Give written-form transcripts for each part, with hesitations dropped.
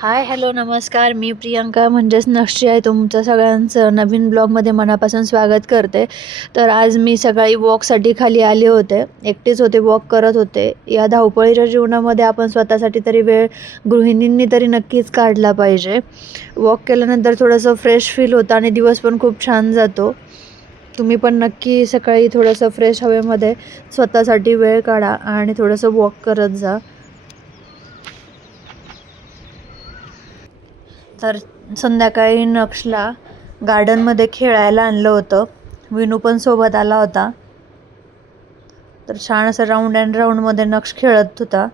Hi hello नमस्कार. मी प्रियंका म्हणजेच नक्षी आहे. तुमचं सगळ्यांचं नवीन ब्लॉगमध्ये मनापासून स्वागत करते. तर आज मी सकाळी वॉकसाठी खाली आले होते. एकटेच होते, वॉक करत होते. या धावपळीच्या जीवनामध्ये आपण स्वतःसाठी तरी वेळ गृहिणींनी तरी नक्कीच काढला पाहिजे. वॉक केल्यानंतर थोडंसं फ्रेश फील होतं आणि दिवस पण खूप छान जातो. तुम्ही पण नक्की सकाळी थोडंसं फ्रेश हवेमध्ये स्वतःसाठी वेळ काढा आणि थोडंसं वॉक करत जा. तर संध्याकाळी नक्षला गार्डनमध्ये खेळायला आणलं होतं. विनू पण सोबत आला होता. तर छान असं राऊंड अँड राऊंडमध्ये नक्ष खेळत होता.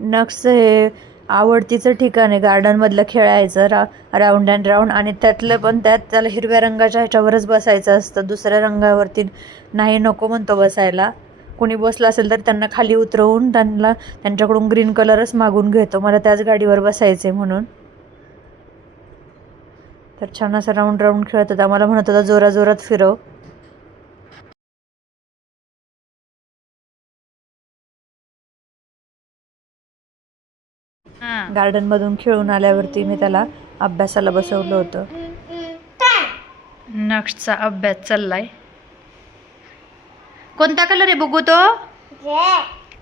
नक्षचं हे आवडतीचं ठिकाण आहे गार्डनमधलं खेळायचं, राऊंड अँड राऊंड. आणि त्यातलं पण त्याला हिरव्या रंगाच्या ह्याच्यावरच बसायचं असतं. दुसऱ्या रंगावरती नाही, नको म्हणतो बसायला. कोणी बसलं असेल तर त्यांना खाली उतरवून त्यांच्याकडून ग्रीन कलरच मागून घेतो, मला त्याच गाडीवर बसायचे म्हणून. तर छान असं राऊंड राऊंड खेळत होता. मला म्हणत होता जोरात जोरात फिरव. गार्डनमधून खेळून आल्यावरती मी त्याला अभ्यासाला बसवलं होतं. नक्षचा अभ्यास चाललाय. कोणता कलर आहे बघू तो?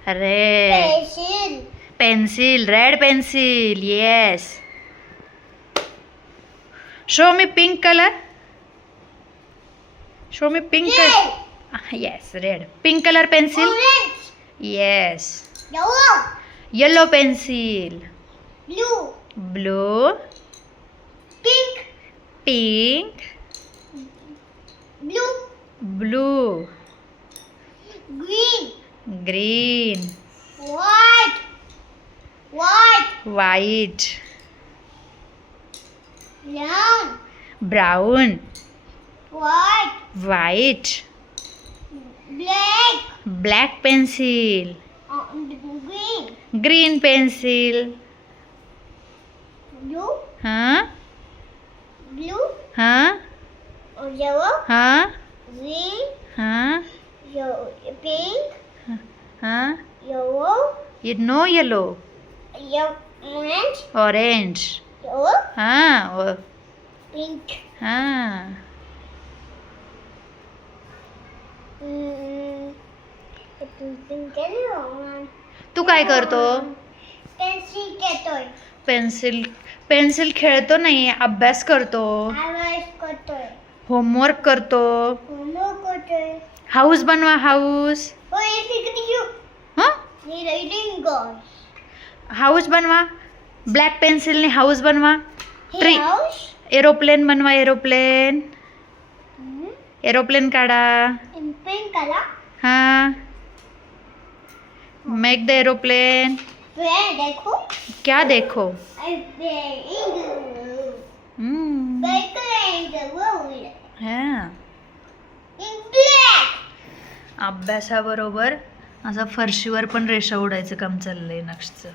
Red pencil, red pencil. Yes. Show me pink colour. Show me pink colour. Yes, red. Pink colour pencil. Yes. Yellow pencil. Blue. Pink. Blue. Green. White. Brown. White. Black pencil. Green pencil. हां हां हां हां हां. No yellow. Orange. हां हां. तू काय करतो? Pencil pencil खेळतो नाही, अभ्यास करतो. होमवर्क करतो. हाऊस बनवा, हाऊस. हाऊस बनवा. ब्लॅक पेन्सिलने हाऊस बनवा. ट्री. एरोप्लेन बनवा, एरोप्लेन. एरोप्लेन काढा. हाँ. Make the aeroplane. क्या देखो? हाँ. अभ्यासाबरोबर असं फरशीवर पण रेषा उडायचं काम चाललंय नक्षचं.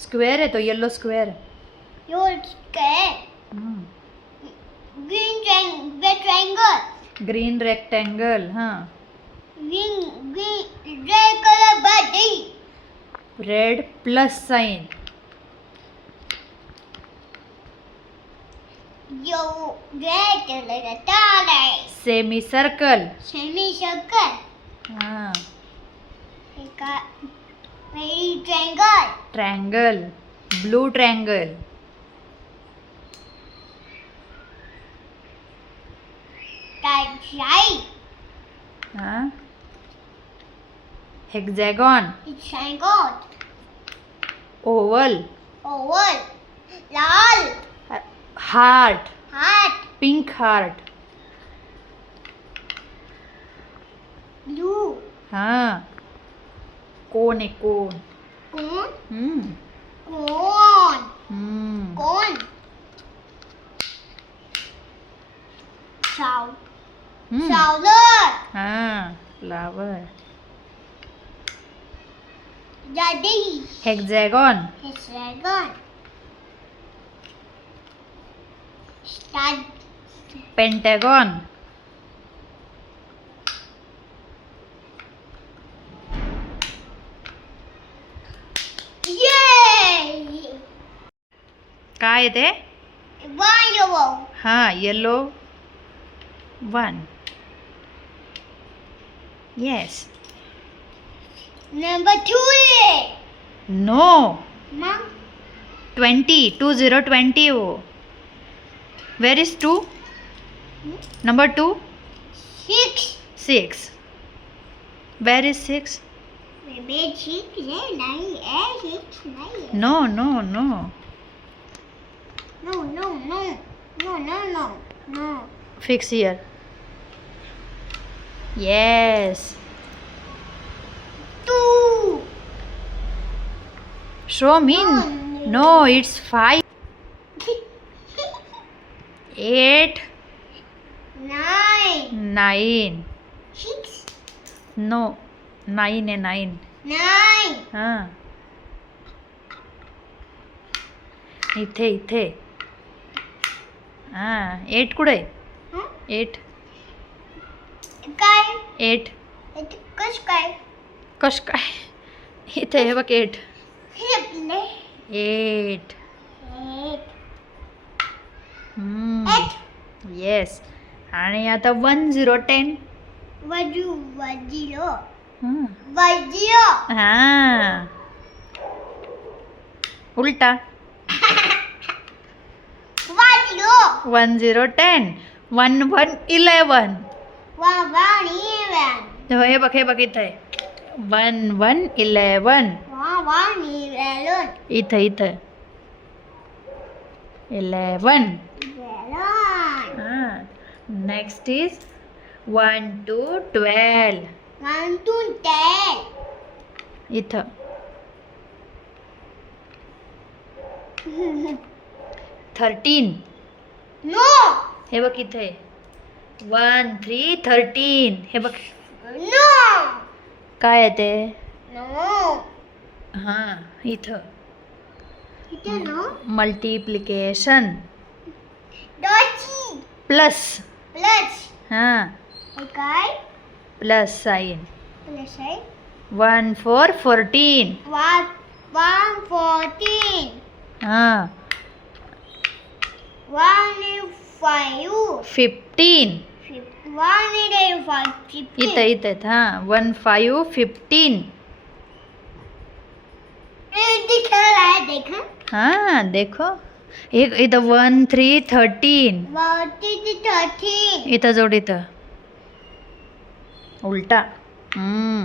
स्क्वेअर आहे तो, येलो स्क्वेअर. Green rectangle. हाँ. Red plus sign. Semi circle. हाँ. ट्रायंगल. Blue triangle. हाँ. हेक्सागॉन. ओवल. लाल. Heart. Heart. Pink heart. Blue. हां. कोन आहे cone. Cone. Hmm. Cone. Hmm. Cone. Shower. Hmm. Shower. हां. Flower. Daddy. Hexagon. Hexagon. Stud. Pentagon. Yay! काय आहे ते. Valuable. हां. Yellow. 1. Yes. Number 2. No. Mom. 20. 20. हो. Where is 2. Number 2. 6. 6. Where is 6. Maybe 6. 9. 6. 9. No no no. No, no, no. No, no, no. No. Fix here. Yes. 2. Show me. No. No, it's 5. 8. 9. 9. 6. No. 9 आहे 9. 9. हां. इथे इथे. हां. 8 कुठे आहे. Huh? 8. काय 8. कश काय कश काय. इथे हे बघ 8. हे आपले 8. 8. येस. आणि आता 1 0 10. वजू वजिरो हां. वजिरो हां. उलटा. वजिरो 1 0 10. 1 1 11. वावाणीवन हे बघ इथं आहे. 1 1 11. वावाणीवन इथं इथं 11. हां. Next is 1 2 12. 1 to 10 इथं 13. नो हे बघ इथे आहे. 1 3 13. हे बघ नो काय आहे ते. नो हां. इथं इथे नो मल्टिप्लिकेशन. दोची प्लस. प्लस हां. हे काय प्लस साईन. प्लस आहे 1 4 14. 114 हां. 1 5 15. 1 5 इथं इथं हां. 1 5 15. दिख रहा है देखा हां. देखो एक इथं 1 3 13. 13 इथं जोड इथं उलटा. हां.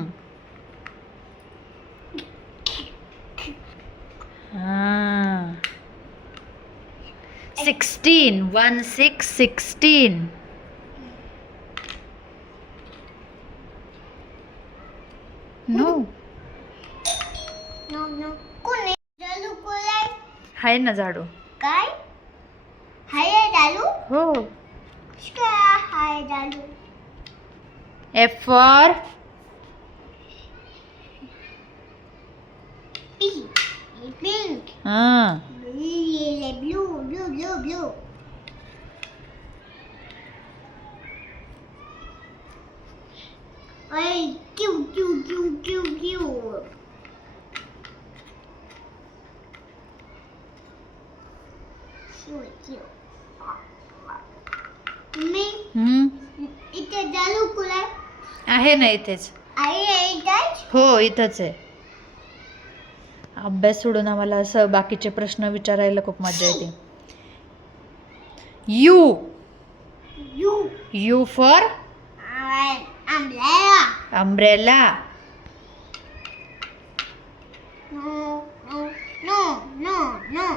16. 1 6 16. नो. नो नो कोणी चालू कोलाय आहे ना झाडू. काय हाय चालू हो. काय हाय चालू F for पिंक हां. Blue Ay, kiu, kiu, kiu, kiu, kiu. Kiu, kiu. मी इथे चालू कुलाय आहे ना इथेच. आहे इथेच हो इथंच आहे. अभ्यास सोडून आम्हाला असं बाकीचे प्रश्न विचारायला खूप मजा येते. U. U U for umbrella umbrella. no no no no no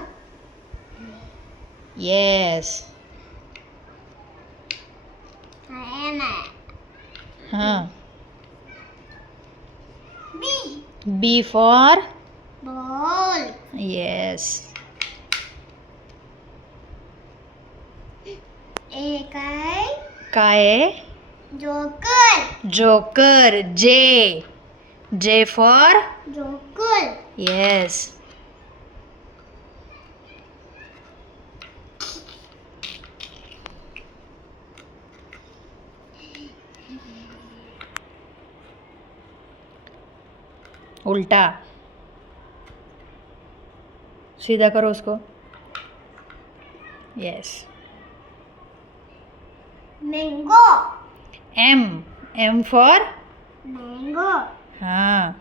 yes. हां. B. B for Ball. Yes. A काय? काय? Joker. Joker. J. J for Joker. Yes. उल्टा. सीधा करो उसको. Yes. Mango. M. M for Mango. हाँ.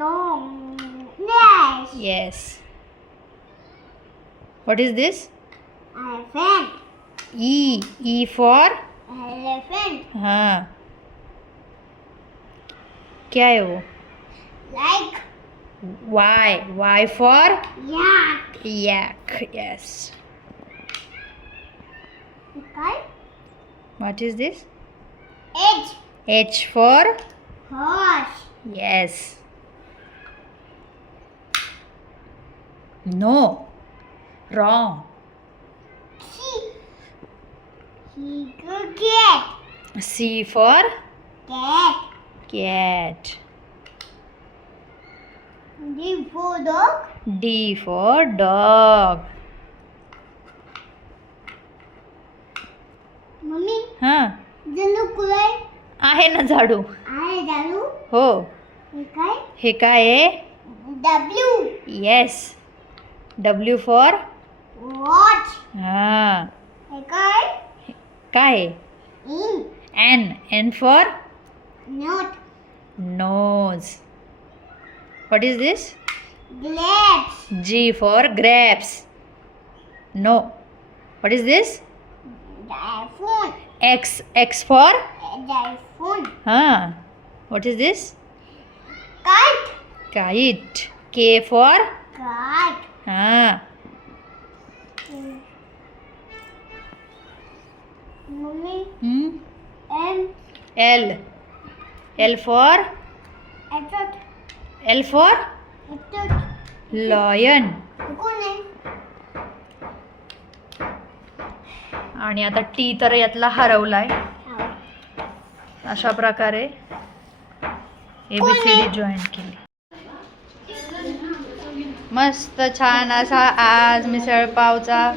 No. Yes. Yes. What is this? Elephant. E. E for Elephant. हाँ. क्या है वो? Like Y. Y for yak. yak. Yes. Okay. What is this? H. H for Horse. yes. No. Wrong. He could get C for cat. cat. D for dog. D for dog. Mummy हाँ. जणू कुलाय आहे ना झाडू. आहे जाणू हो. हे काय हे काय आहे? W. Yes. W for Watch. हां. हे काय काय आहे? In. N. N for Not. nose. What is this? Grapes. G for grapes. No. What is this? iPhone. X. X for iPhone. हाँ. What is this? Kite. Kite. K for Kite. हाँ. Mummy Hmm. M. L. L for Etot. L for Etot. lion. कोण आहे आणि आता T तर यातला हरवलाय. अशा प्रकारे ABCD जॉईन केली. मस्त छान असा आज मिसळ पावचा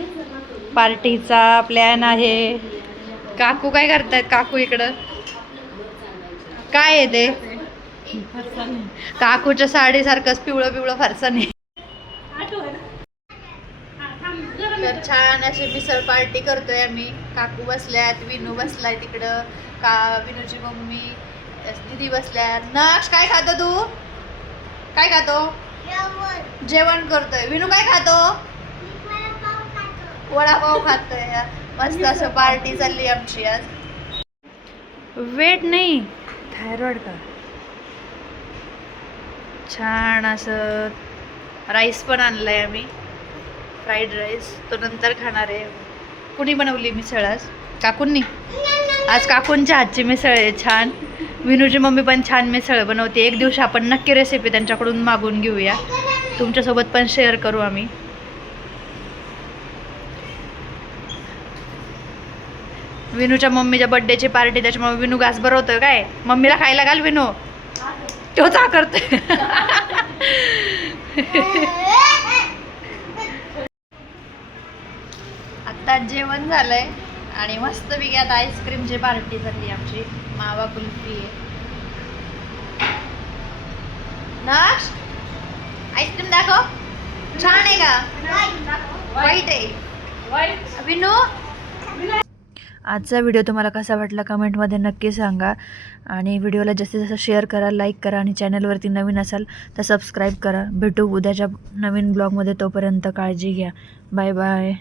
पार्टीचा प्लॅन आहे. काकू काय करतायत? काकू इकडं काय आहे ते? काकूच्या साडीसारखंच पिवळं पिवळं फरसाण आहे. तर छान अशी मिसळ पार्टी करतोय आम्ही. काकू बसल्यात, विनू बसलाय तिकडं, विनूची मम्मी दीदी बसल्यात. नक्ष काय खातो तू? काय खातो? जेवण करतोय. विनू काय खातो? वडापाव खातोय. मस्त असं पार्टी चालली आमची आज. वेट नाही, थायरॉइड का. छान असं राईस पण आणलाय आम्ही, फ्राईड राईस. तो नंतर खाणार आहे. कुणी बनवली मिसळ आज? काकूंनी. आज काकूंच्या हातची मिसळ आहे छान. विनूची मम्मी पण छान मिसळ बनवते. एक दिवशी आपण नक्की रेसिपी त्यांच्याकडून मागून घेऊया, तुमच्यासोबत पण शेअर करू आम्ही. विनूच्या मम्मीच्या बर्थडेची पार्टी, त्याच्यामुळे विनू घास भरवतोय. काय मम्मीला खायला घाल विनू, तो चा करतोय. आता जेवण झालंय आणि मस्त पैकी आता आईस्क्रीमची पार्टी झाली आमची. मावा कुल्फी आहे. नक्ष आईस्क्रीम दाखव. छान आहे का? वाईट आहे विनू. आजचा व्हिडिओ तुम्हाला कसा वाटला कमेंटमध्ये नक्की सांगा. आणि व्हिडिओला जास्तीत जास्त शेअर करा, लाईक करा. आणि चॅनलवरती नवीन असाल तर सबस्क्राईब करा. भेटू उद्याच्या नवीन ब्लॉगमध्ये. तोपर्यंत काळजी घ्या. Bye bye.